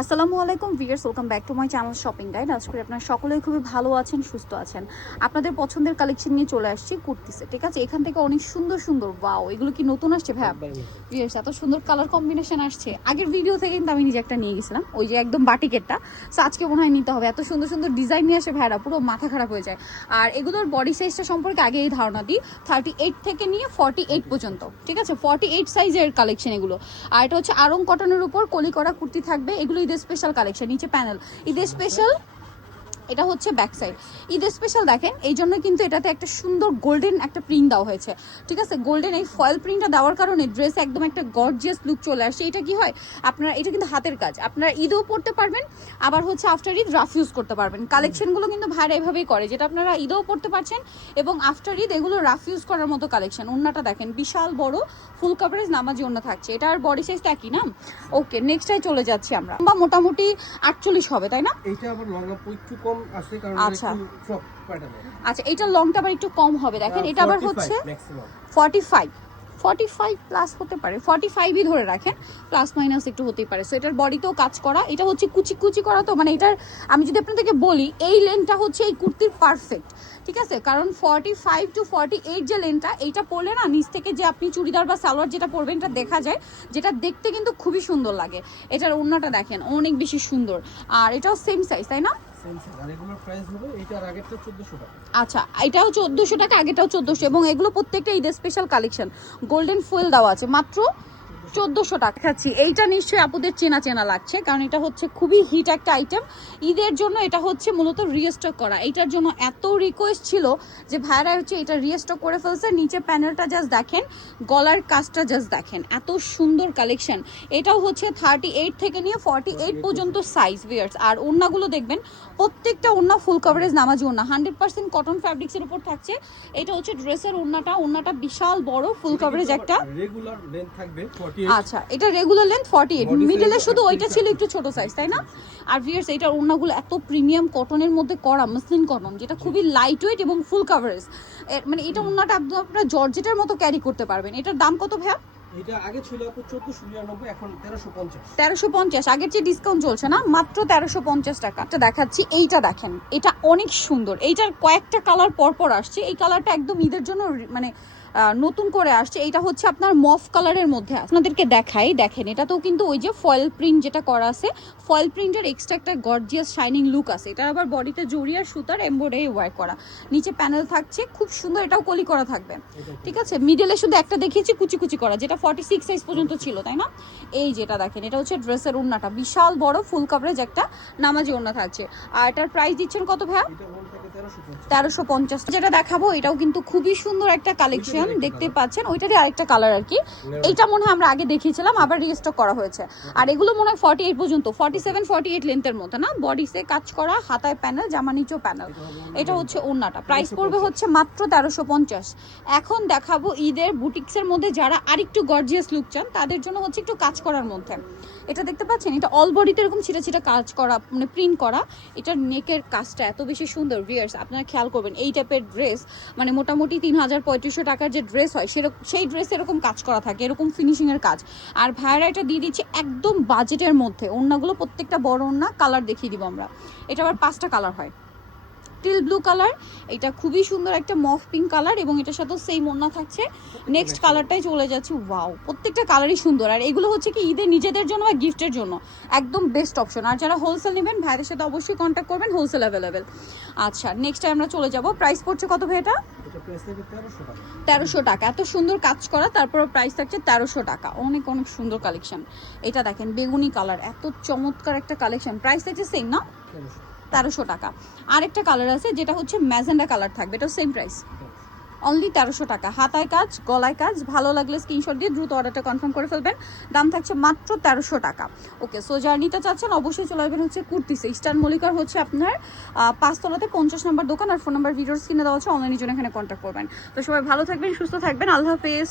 আসসালামু আলাইকুম viewers, welcome back to my channel shopping guide. আজকে আপনারা সকলেই খুবই ভালো আছেন, সুস্থ আছেন। আপনাদের পছন্দের কালেকশন নিয়ে চলে আসছি কুর্তিসে, ঠিক আছে? এখান থেকে অনেক সুন্দর সুন্দর, ওয়াও, এগুলো কি নতুন আসছে ভাই? ভিউয়ার্স, এত সুন্দর কালার কম্বিনেশন আসছে। আগের ভিডিও থেকে কিন্তু আমি নিজে একটা নিয়ে গেছিলাম, ওই যে একদম বাটিকেটটা। সো আজকে মনে হয় নিতে হবে। এত সুন্দর সুন্দর ডিজাইন নিয়ে আসে ভাইরা, পুরো মাথা খারাপ হয়ে যায়। আর এগুলোর বডি সাইজটা সম্পর্কে আগে এই ধারণা দিই, 38 থেকে নিয়ে 48 পর্যন্ত, ঠিক আছে? 48 সাইজের কালেকশন এগুলো। আর এটা হচ্ছে আরং কটনের উপর কলি করা কুর্তি থাকবে। এগুলো ঈদের স্পেশাল কালেকশন, নিচে প্যানেল ঈদের স্পেশাল। এটা হচ্ছে ব্যাক সাইড ঈদের স্পেশাল, দেখেন এই জন্য কিন্তু এটাতে একটা সুন্দর গোল্ডেন একটা প্রিন্ট দেওয়া হয়েছে, ঠিক আছে? গোল্ডেন এই ফয়েল প্রিন্টটা দেওয়ার কারণে ড্রেস একদম একটা গর্জিয়াস লুক চলে আসছে। এটা কি হয় আপনারা, এটা কিন্তু হাতের কাজ, আপনারা ঈদেও পরতে পারবেন, আবার হচ্ছে আফটার ঈদ রাফ ইউজ করতে পারবেন। কালেকশনগুলো কিন্তু ভাইরা এভাবেই করে, যেটা আপনারা ঈদেও পরতে পারছেন এবং আফটার ঈদ এগুলো রাফ ইউজ করার মতো কালেকশন। ওন্নাটা দেখেন বিশাল বড় ফুল কভারেজ নামাজি ওন্না থাকছে। এটার বডি সাইজটা একই না? ওকে, নেক্সটটাই চলে যাচ্ছি আমরা। বা মোটামুটি 48 হবে, তাই না? এইটা আবার লং আপ একটু কম আছে, কারণ আচ্ছা একটু ফ্রক প্যাটার্ন। আচ্ছা, এটা লংটা আবার একটু কম হবে, দেখেন এটা আবার হচ্ছে 45 45 প্লাস হতে পারে, 45ই ধরে রাখেন, প্লাস মাইনাস একটু হতেই পারে। সো এটার বডিতেও কাজ করা, এটা হচ্ছে কুচি কুচি করা। তো মানে এটার আমি যদি আপনাদেরকে বলি, এই লেনটা হচ্ছে এই কুর্তির পারফেক্ট, ঠিক আছে? কারণ 45 টু 48 যে লেনটা, এইটা পরলে না নিচ থেকে যে আপনি চুড়িদার বা সালোয়ার যেটা পরবেন এটা দেখা যায়, যেটা দেখতে কিন্তু খুবই সুন্দর লাগে। এটার ওড়নাটা দেখেন অনেক বেশি সুন্দর, আর এটাও সেম সাইজ, তাই না? আচ্ছা, এটাও 1400 টাকা, আগেটাও 1400, এবং এগুলো প্রত্যেকটা ঈদের স্পেশাল কালেকশন। গোল্ডেন ফুয়েল দেওয়া আছে, মাত্র 1400 টাকা খাচ্ছি। এইটা নিশ্চয়ই আপুদের চেনা চেনা লাগছে, কারণ এটা হচ্ছে খুবই হিট একটা আইটেম ঈদের জন্য। এটা হচ্ছে মূলত রিস্টক করা। এইটার জন্য এত রিকোয়েস্ট ছিল যে ভাইরা হচ্ছে এটা রিস্টক করে ফেলছে। নিচে প্যানেলটা জাস্ট দেখেন, গলার কাজটা জাস্ট দেখেন, এত সুন্দর কালেকশন। এটাও হচ্ছে 38 থেকে নিয়ে 48 পর্যন্ত সাইজ ভিয়ার্স। আর ওড়নাগুলো দেখবেন, প্রত্যেকটা ওড়না ফুল কভারেজ নামাজি ওড়না, 100% কটন ফ্যাব্রিক্সের উপর থাকছে। এটা হচ্ছে ড্রেসের ওড়নাটা বিশাল বড় ফুল কভারেজ একটা রেগুলার লেন্থ থাকবে। আচ্ছা, এটা রেগুলার লেন্থ 48, মিডলে শুধু ওইটা ছিল একটু ছোট সাইজ, তাই না? আর ভিউয়ার্স, এইটার ওড়নাগুলো এত প্রিমিয়াম কটনের মধ্যে করা, মসলিন কটন, যেটা খুবই লাইট ওয়েট এবং ফুল কভারেজ। মানে এটা ওড়নাটা আপনারা জর্জেটের মতো ক্যারি করতে পারবেন। এটার দাম কত ভাইয়া? এটা আগে ছিল আপু 1499, এখন 1350। 1350, আগের যে ডিসকাউন্ট চলছে না, মাত্র 1350 টাকা। এটা দেখাচ্ছি, এইটা দেখেন, এটা অনেক সুন্দর। এইটার কয়েকটা কালার পরপর আসছে। এই কালারটা একদম ঈদের জন্য মানে নতুন করে আসছে। এটা হচ্ছে আপনার মফ কালারের মধ্যে। আপনাদেরকে দেখাই, দেখেন এটাতেও কিন্তু ওই যে ফয়েল প্রিন্ট যেটা করা আছে, ফয়েল প্রিন্টের এক্সট্রা একটা গর্জিয়াস শাইনিং লুক আছে। এটা আবার বডিতে জড়ি আর সুতার এমব্রয়ডারি ওয়ার্ক করা, নিচে প্যানেল থাকছে খুব সুন্দর। এটাও কলি করা থাকবে, ঠিক আছে? মিডলে শুধু একটা দেখিয়েছি কুচি কুচি করা, যেটা 46 সাইজ পর্যন্ত ছিল, তাই না? এই যেটা দেখেন, এটা হচ্ছে ড্রেসের ওড়নাটা, বিশাল বড় ফুল কভারেজ একটা নামাজি ওড়না থাকছে। আর এটার প্রাইস দিচ্ছেন কত ভাইয়া? 1350। যেটা দেখাবো এটাও কিন্তু খুবই সুন্দর একটা কালেকশন, দেখতে পাচ্ছেন। ওইটারই আরেকটা কালার আর কি। এইটা মনে হয় আমরা আগে দেখিয়েছিলাম, আবার রিস্টক করা হয়েছে। আর এগুলো মনে হয় 48 পর্যন্ত, 47 48 লেন্থের মতো না? বডিতে কাজ করা, হাতায় প্যানেল, জামা নিচেও প্যানেল। এটা হচ্ছে ওড়নাটা, প্রাইস পড়বে হচ্ছে মাত্র 1350। এখন দেখাবো ঈদের বুটিক্সের মধ্যে যারা আরেকটু গর্জিয়াস লুক চান, তাদের জন্য হচ্ছে একটু কাজ করার মধ্যে। এটা দেখতে পাচ্ছেন, এটা অল বডিতে এরকম ছিটা ছিটা কাজ করা, মানে প্রিন্ট করা। এটার নেকের কাজটা এত বেশি সুন্দর ভিউয়ার্স, আপনারা খেয়াল করবেন। এই টাইপের ড্রেস মানে মোটামুটি 3500 টাকার যে ড্রেস হয়, সেই ড্রেস এরকম কাজ করা থাকে, এরকম ফিনিশিংয়ের কাজ। আর ভাইরা এটা দিয়ে দিচ্ছে একদম বাজেটের মধ্যে। ওড়নাগুলো প্রত্যেকটা বড় ওড়না, কালার দেখিয়ে দিব আমরা। এটা আবার 5টা কালার হয়। টিল ব্লু কালার, এটা খুবই সুন্দর একটা মফ পিঙ্ক কালার, এবং এটার সাথে সেম ওড়না থাকছে। নেক্সট কালারটাই চলে যাচ্ছে। ওয়াও, প্রত্যেকটা কালারই সুন্দর। আর এগুলো হচ্ছে কি ঈদের নিজেদের জন্য বা গিফটের জন্য একদম বেস্ট অপশন। আর যারা হোলসেল নেবেন ভাইদের সাথে অবশ্যই কন্ট্যাক্ট করবেন, হোলসেল অ্যাভেলেবেল। আচ্ছা, নেক্সট আমরা চলে যাব। প্রাইস পড়ছে কত ভাই এটা? 1300 টাকা। এত সুন্দর কাজ করা, তারপর প্রাইস থাকছে 1300 টাকা। অনেক অনেক সুন্দর কালেকশন। এটা দেখেন বেগুনি কালার, এত চমৎকার একটা কালেকশন। প্রাইস থাকছে সেম না? 1300 টাকা। আরেকটা কালার আছে যেটা হচ্ছে ম্যাজেন্ডা কালার থাকবে, এটা সেম প্রাইস, অনলি 1300 টাকা। হাতায় কাজ, গলায় কাজ, ভালো লাগলে স্ক্রিনশট দিয়ে দ্রুত অর্ডারটা কনফার্ম করে ফেলবেন। দাম থাকছে মাত্র 1300 টাকা। ওকে, সো জার্নিটা চাচ্ছেন অবশ্যই চলে আসবেন হচ্ছে কুর্তিসে। ইস্টার্ন মল্লিকার হচ্ছে আপনার 5 তলাতে 50 নম্বর দোকান। আর ফোন নাম্বার ভিডিওর স্ক্রিনে দেওয়া হচ্ছে, অনলাইনের জন্য এখানে কন্ট্যাক্ট করবেন। তো সবাই ভালো থাকবেন, সুস্থ থাকবেন, আল্লাহ হাফেজ।